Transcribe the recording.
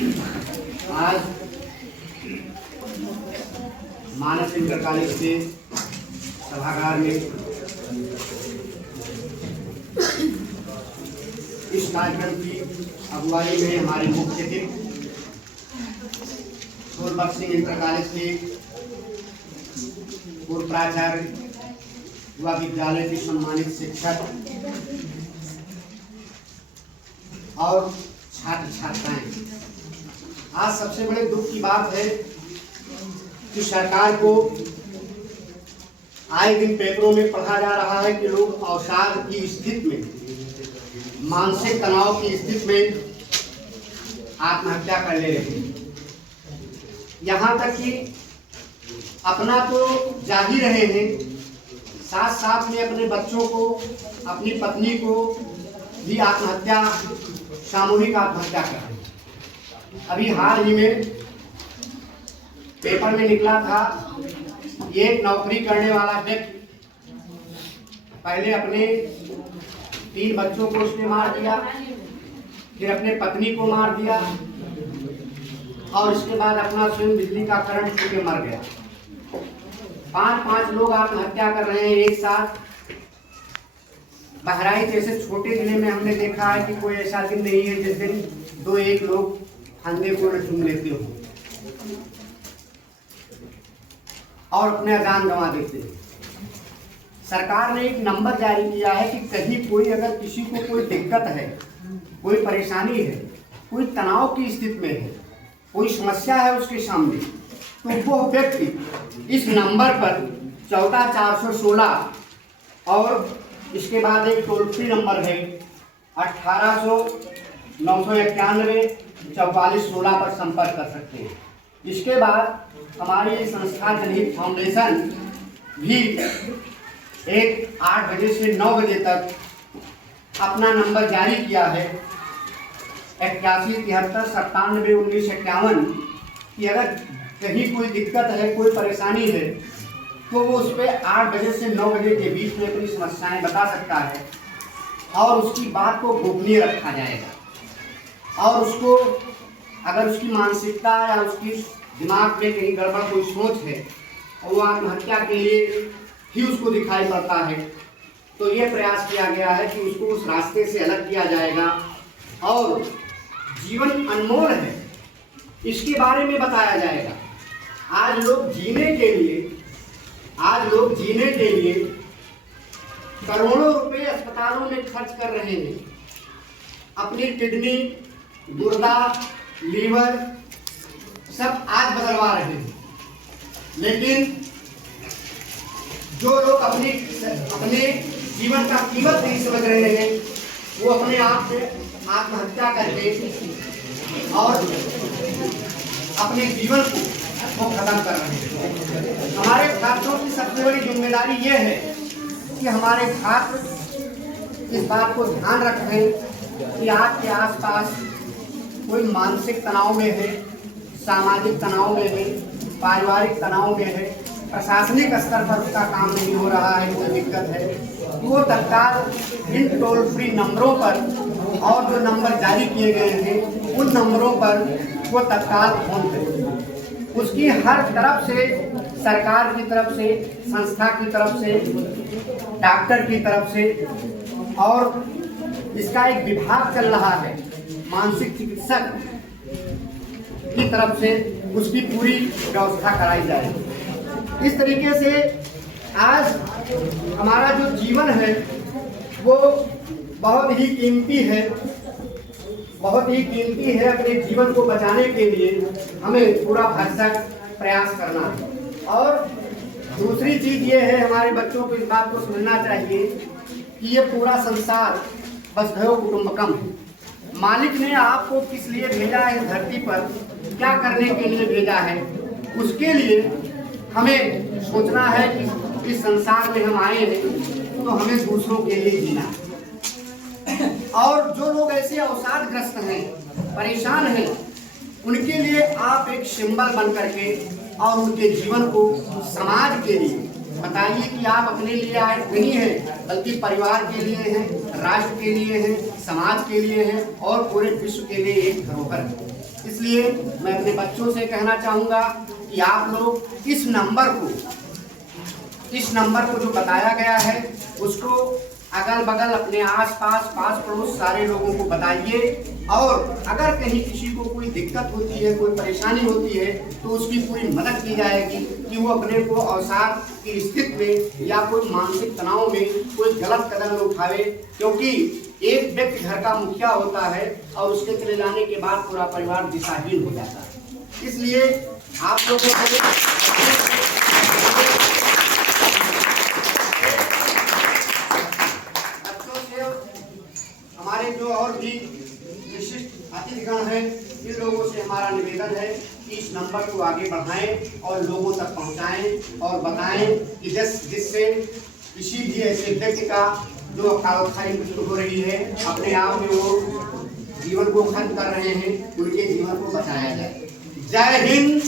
आज मानस inter college के सभागार में इस कार्यक्रम की अगुवाई में हमारे मुख्य अतिथि सोनभद्र सिंह इंटर कॉलेज के पूर्व प्राचार्य युवा विद्यालय के सम्मानित शिक्षक और छात्र छात्राएं। आज सबसे बड़े दुख की बात है कि सरकार को आए दिन पेपरों में पढ़ा जा रहा है कि लोग अवसाद की स्थिति में, मानसिक तनाव की स्थिति में आत्महत्या कर ले रहे हैं। यहाँ तक कि अपना तो जा ही रहे हैं, साथ साथ में अपने बच्चों को, अपनी पत्नी को भी आत्महत्या, सामूहिक आत्महत्या कर रहे हैं। अभी हाल ही में पेपर में निकला था, एक नौकरी करने वाला व्यक्ति पहले अपने 3 बच्चों को उसने मार दिया, फिर अपने पत्नी को मार दिया और इसके बाद अपना स्वयं बिजली का करंट छू के मर गया। 5 लोग आत्महत्या कर रहे हैं एक साथ। बहराइच जैसे छोटे जिले में हमने देखा है कि कोई ऐसा दिन नहीं है जिस दिन 2-1 लोग फंदे को न चूम लेते हो और अपने जान गंवा देते हैं। सरकार ने एक नंबर जारी किया है कि कहीं कोई अगर किसी को कोई दिक्कत है, कोई परेशानी है, कोई तनाव की स्थिति में है, कोई समस्या है उसके सामने, तो वो व्यक्ति इस नंबर पर 14 416 और इसके बाद एक टोल फ्री नंबर है 1800 991 44 16 पर संपर्क कर सकते हैं। इसके बाद हमारी संस्था जनहित फाउंडेशन भी एक 8 बजे से 9 बजे तक अपना नंबर जारी किया है 81 73 97 19 51 कि अगर कहीं कोई दिक्कत है, कोई परेशानी है तो वो उस पर 8 बजे से 9 बजे के बीच में अपनी समस्याएं बता सकता है और उसकी बात को गोपनीय रखा जाएगा। और उसको अगर उसकी मानसिकता या उसकी दिमाग में कहीं गड़बड़ कोई सोच है और वो आत्महत्या के लिए ही उसको दिखाई पड़ता है, तो ये प्रयास किया गया है कि उसको उस रास्ते से अलग किया जाएगा और जीवन अनमोल है इसके बारे में बताया जाएगा। आज लोग जीने के लिए करोड़ों रुपए अस्पतालों में खर्च कर रहे हैं। अपनी किडनी, गुर्दा, लीवर सब आज बदलवा रहे हैं, लेकिन जो लोग अपने जीवन का कीमत नहीं समझ रहे हैं वो अपने आप से आत्महत्या करके और अपने जीवन को खत्म कर रहे हैं। हमारे छात्रों की सबसे बड़ी जिम्मेदारी ये है कि हमारे छात्र इस बात को ध्यान रखें कि आपके आसपास कोई मानसिक तनाव में है, सामाजिक तनाव में है, पारिवारिक तनाव में है, प्रशासनिक स्तर पर उसका काम नहीं हो रहा है, कोई दिक्कत है, वो तत्काल इन टोल फ्री नंबरों पर और जो नंबर जारी किए गए हैं उन नंबरों पर वो तत्काल फोन करें। उसकी हर तरफ से, सरकार की तरफ से, संस्था की तरफ से, डॉक्टर की तरफ से और इसका एक विभाग चल रहा है मानसिक चिकित्सक की तरफ से, उसकी पूरी व्यवस्था कराई जाए। इस तरीके से आज हमारा जो जीवन है वो बहुत ही कीमती है, बहुत ही कीमती है। अपने जीवन को बचाने के लिए हमें पूरा भरसक प्रयास करना है। और दूसरी चीज़ ये है, हमारे बच्चों को इस बात को समझना चाहिए कि ये पूरा संसार वसुधैव कुटुंबकम है। मालिक ने आपको किस लिए भेजा है, धरती पर क्या करने के लिए भेजा है, उसके लिए हमें सोचना है कि इस संसार में हम आए हैं तो हमें दूसरों के लिए जीना है। और जो लोग ऐसे अवसादग्रस्त हैं, परेशान हैं, उनके लिए आप एक सिंबल बन करके और उनके जीवन को समाज के लिए बताइए कि आप अपने लिए आए नहीं हैं, बल्कि परिवार के लिए हैं, राष्ट्र के लिए हैं, समाज के लिए हैं और पूरे विश्व के लिए एक धरोहर है। इसलिए मैं अपने बच्चों से कहना चाहूँगा कि आप लोग इस नंबर को जो बताया गया है उसको अगल बगल अपने आस-पास पास पड़ोस सारे लोगों को बताइए। और अगर कहीं किसी को कोई दिक्कत होती है, कोई परेशानी होती है, तो उसकी पूरी मदद की जाएगी कि वो अपने को अवसाद की स्थिति में या कोई मानसिक तनाव में कोई गलत कदम न उठावे, क्योंकि एक व्यक्ति घर का मुखिया होता है और उसके चले जाने के बाद पूरा परिवार दिशाहीन हो जाता है। इसलिए आप लोगों को हमारे जो और भी विशिष्ट अतिथिगण हैं, इन लोगों से हमारा निवेदन है कि इस नंबर को आगे बढ़ाएं और लोगों तक पहुंचाएं और बताएं कि जिससे किसी भी ऐसे व्यक्ति का जो अकालखाई मृत्यु हो रही है, अपने आप में वो जीवन को खत्म कर रहे हैं, उनके जीवन को बचाया जाए। जय हिंद।